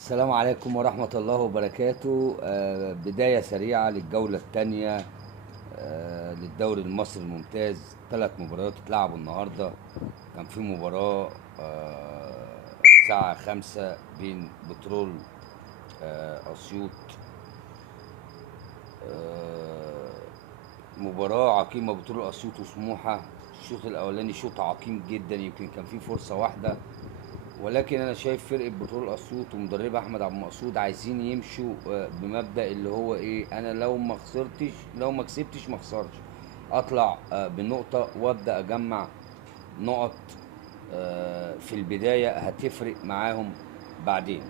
السلام عليكم ورحمة الله وبركاته. بداية سريعة للجولة الثانية للدوري المصري الممتاز. 3 مباريات اتلعبوا النهاردة. كان في مباراة الساعة 5 بين بترول أسيوط. مباراة عقيمة، بترول أسيوط وسموحة. الشوط الأولاني شوط عقيم جدا، يمكن كان فيه فرصة واحدة، ولكن انا شايف فرقه بترول اسيوط ومدربها احمد عبد المقصود عايزين يمشوا بمبدأ اللي هو ايه: انا لو ما خسرتش، لو ما كسبتش ما خسرتش، اطلع بنقطه وابدا اجمع نقط في البدايه هتفرق معاهم بعدين.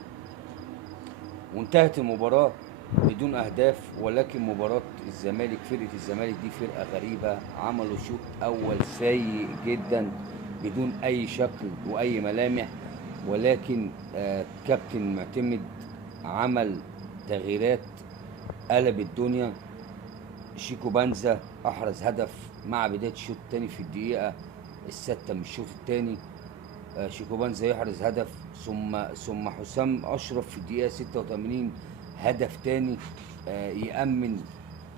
وانتهت المباراه بدون اهداف، ولكن مباراه الزمالك، فرقه الزمالك دي فرقه غريبه، عملوا شوط اول سيء جدا بدون اي شكل واي ملامح، ولكن كابتن معتمد عمل تغييرات قلب الدنيا. شيكو بنزا احرز هدف مع بدايه الشوط الثاني في الدقيقه السادسه من الشوط الثاني. شيكو بنزا يحرز هدف، ثم حسام اشرف في الدقيقه 86 هدف تاني يأمن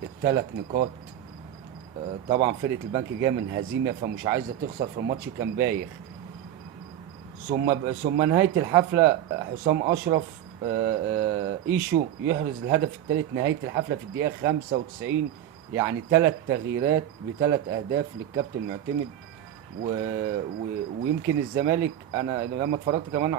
ال3 نقاط. طبعا فرقه البنك جايه من هزيمه، فمش عايزه تخسر في الماتش، كان بايخ. ثم نهايه الحفله حسام اشرف ايشو يحرز الهدف الثالث نهايه الحفله في الدقيقه 95. يعني 3 تغييرات ب3 اهداف للكابتن معتمد. و... ويمكن الزمالك، انا لما اتفرجت كمان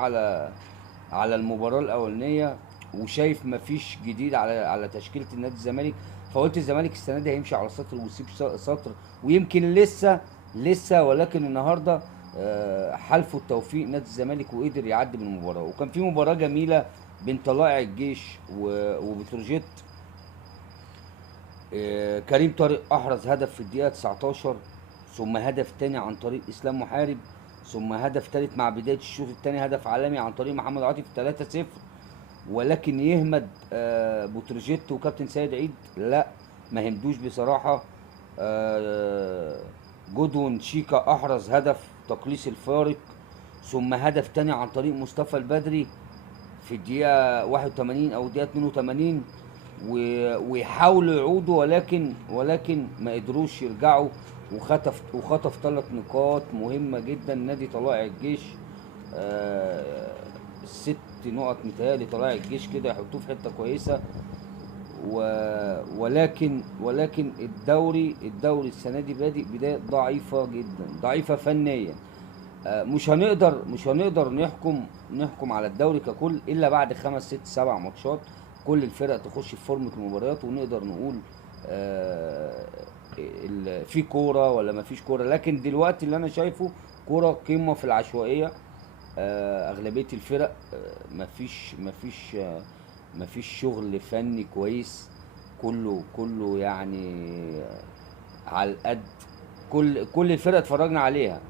على المباراه الاولانيه وشايف مفيش جديد على تشكيله النادي الزمالك، فقلت الزمالك السنه دي هيمشي على سطر ويسيب سطر، ويمكن لسه ولكن النهارده حالفه التوفيق نادي الزمالك وقدر يعدي من المباراه. وكان في مباراه جميله بين طلائع الجيش وبتروجيت. كريم طارق احرز هدف في الدقيقه 19، ثم هدف تاني عن طريق اسلام محارب، ثم هدف تالت مع بدايه الشوط الثاني، هدف عالمي عن طريق محمد عاطف 3-0. ولكن يهمد بتروجيت وكابتن سيد عيد، لا ما همدوش بصراحه. جودون شيكا احرز هدف تقليص الفارق، ثم هدف تاني عن طريق مصطفى البدري في الدقيقه 81 او الدقيقه 82، ويحاولوا يعودوا ولكن ما قدروش يرجعوا. وخطف 3 نقاط مهمه جدا نادي طلائع الجيش. 6 نقط متهيألي طلائع الجيش كده يحطوه في حته كويسه. ولكن الدوري السنه دي بادئ بدايه ضعيفه جدا، ضعيفه فنيا. مش هنقدر نحكم على الدوري ككل الا بعد 5 6 7 ماتشات، كل الفرق تخش في فورمه المباريات ونقدر نقول في كوره ولا ما فيش كوره. لكن دلوقتي اللي انا شايفه كوره قمه في العشوائيه. اغلبيه الفرق مفيش شغل فني كويس، كله يعني على القد. كل الفرق اتفرجنا عليها،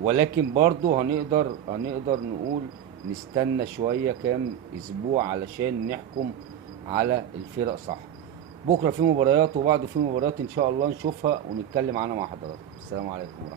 ولكن برضو هنقدر نقول نستنى شوية كام اسبوع علشان نحكم على الفرق صح. بكرة في مباريات وبعده في مباريات ان شاء الله نشوفها ونتكلم عنها مع حضراتكم. السلام عليكم ورحمة الله.